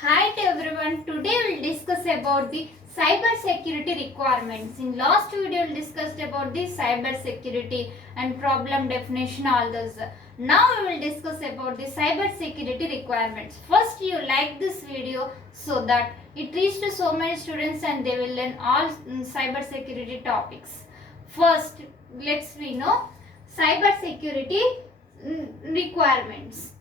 Hi to everyone. Today we'll discuss about the cyber security requirements. In last video we discussed about the cyber security and problem definition, all those. Now we will discuss about the cyber security requirements. First, you like this video so that it reaches to so many students and they will learn all cyber security topics. First, we know cyber security requirements.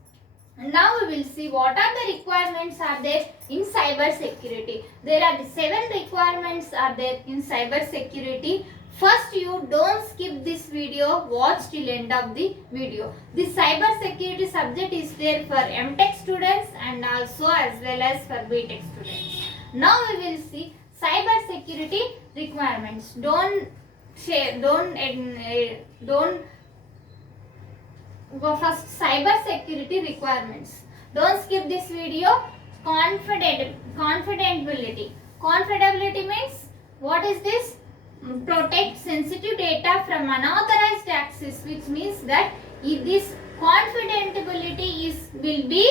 Now we will see what are the requirements are there in cyber security. There are 7 requirements are there in cyber security. First, you don't skip this video, watch till end of the video. The cyber security subject is there for MTech students and also as well as for BTech students. Now we will see cyber security requirements. Don't go first. Cyber security requirements. Don't skip this video. Confidentiality. Confidentiality means what is this? Protect sensitive data from unauthorized access, which means that if this confidentiality will be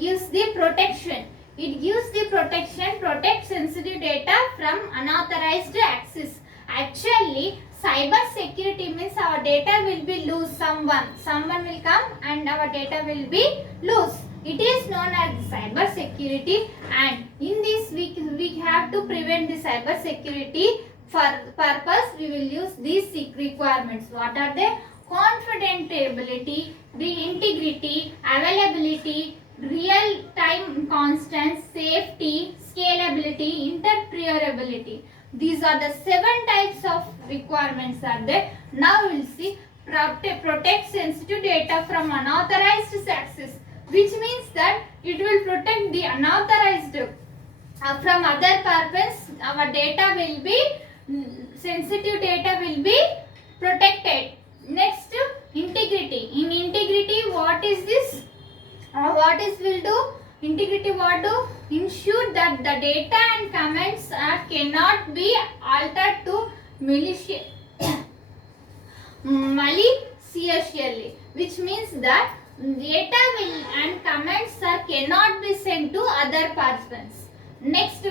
gives the protection. It gives the protection, protect sensitive data from unauthorized access. Actually, cyber security means our data will be loose. Someone will come and our data will be loose. It is known as cyber security, and in this we have to prevent the cyber security. For purpose, we will use these requirements. What are they? Confidentiality, the integrity, availability, real-time constants, safety, scalability, interoperability. These are the 7 types of requirements are there. Now we will see protect sensitive data from unauthorized access, which means that it will protect the unauthorized from other purpose. Our data will be sensitive data will be protected. Next, integrity. In integrity, what is this? What is will do? Integrity what do? Ensure that the data and comments cannot be altered to maliciously, which means that data and comments cannot be sent to other persons. Next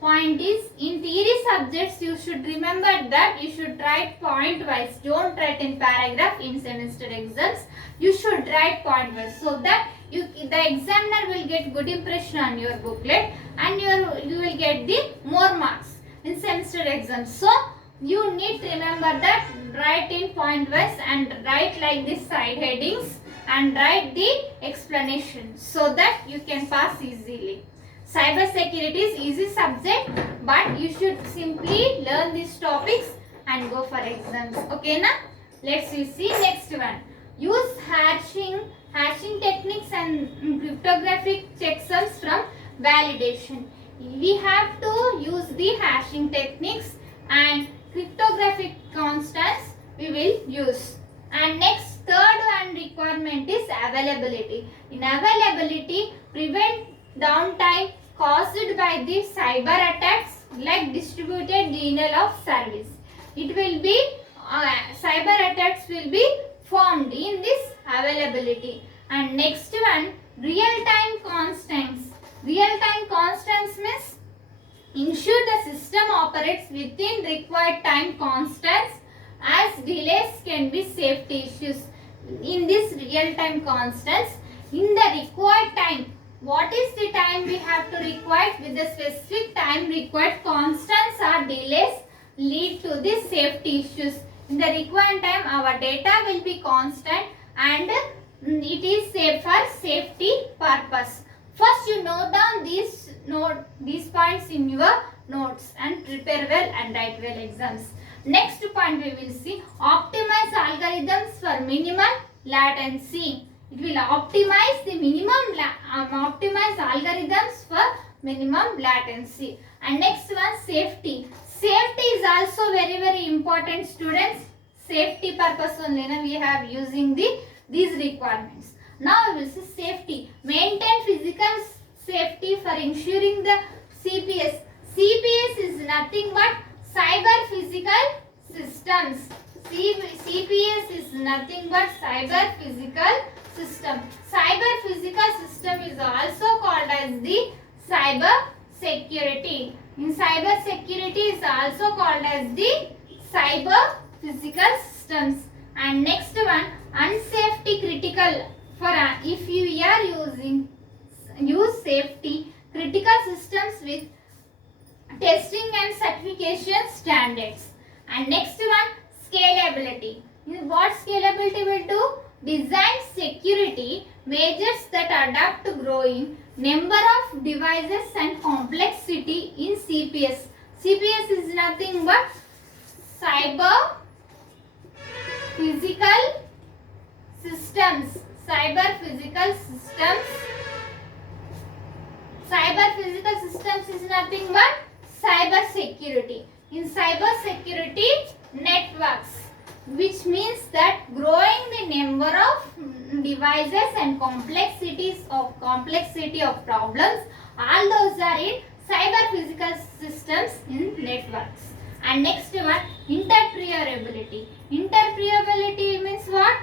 point is, in theory subjects you should remember that you should write point wise. Don't write in paragraph. In semester exams you should write point wise, so that the examiner will get good impression on your booklet and you will get the more marks in semester exams. So you need to remember that write in point wise and write like this side headings and write the explanation so that you can pass easily. Cyber security is easy subject, but you should simply learn these topics and go for exams. Okay na? Let's see next one. Use hashing techniques and cryptographic checksums from validation. We have to use the hashing techniques and cryptographic constants we will use. And next, third one requirement is availability. In availability, prevent downtime caused by the cyber attacks like distributed denial of service. It will be cyber attacks will be formed in this availability. And next one, real-time constants. Real-time constants means ensure the system operates within required time constants, as delays can be safety issues. In this real-time constants, in the required time, what is the time we have to require? With the specific time required, constants or delays lead to the safety issues. In the required time, our data will be constant and it is safe for safety purpose. First, you note down these points in your notes and prepare well and write well exams. Next point we will see optimize algorithms for minimal latency. It will optimize the optimize algorithms for minimum latency. And next one, safety. Safety is also very important, students. Safety purpose only we have using these requirements. Now we will see safety. Maintain physical safety for ensuring the CPS. CPS is nothing but cyber physical systems. CPS is nothing but cyber physical system. Cyber physical system is also called as as the cyber security. In cyber security is also called as the cyber physical systems. And next one, unsafety critical. For if you are use safety critical systems with testing and certification standards. And next one, scalability. What scalability will do? Design security measures that adapt to growing number of devices and complexity in CPS. CPS is nothing but cyber physical systems. Cyber physical systems. Cyber physical systems is nothing but cyber security. In cyber security, networks, which means that growing the number of devices and complexity of problems, all those are in cyber physical systems in networks. And next one, interoperability. Interoperability means what?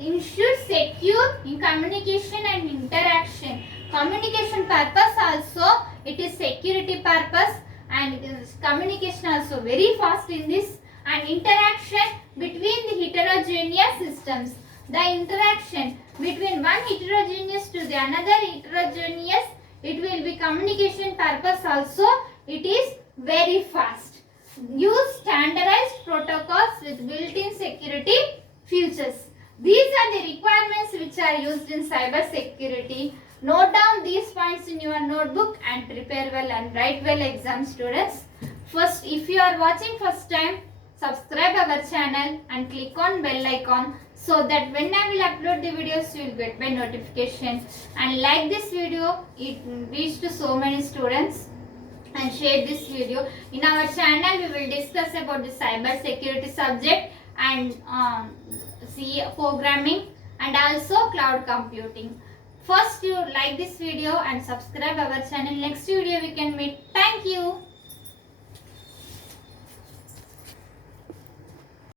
Ensure secure in communication and interaction. Communication purpose also, it is security purpose, and it is communication also very fast in this. And interaction between the heterogeneous systems. The interaction between one heterogeneous to the another heterogeneous, it will be communication purpose also, it is very fast. Use standardized protocols with built-in security features. These are the requirements which are used in cyber security. Note down these points in your notebook and prepare well and write well exam, students. First, if you are watching first time, subscribe our channel and click on bell icon so that when I will upload the videos you will get by notification. And like this video, it reached to so many students, and share this video. In our channel we will discuss about the cyber security subject and C programming and also cloud computing. First you like this video and subscribe our channel. Next video we can meet. Thank you.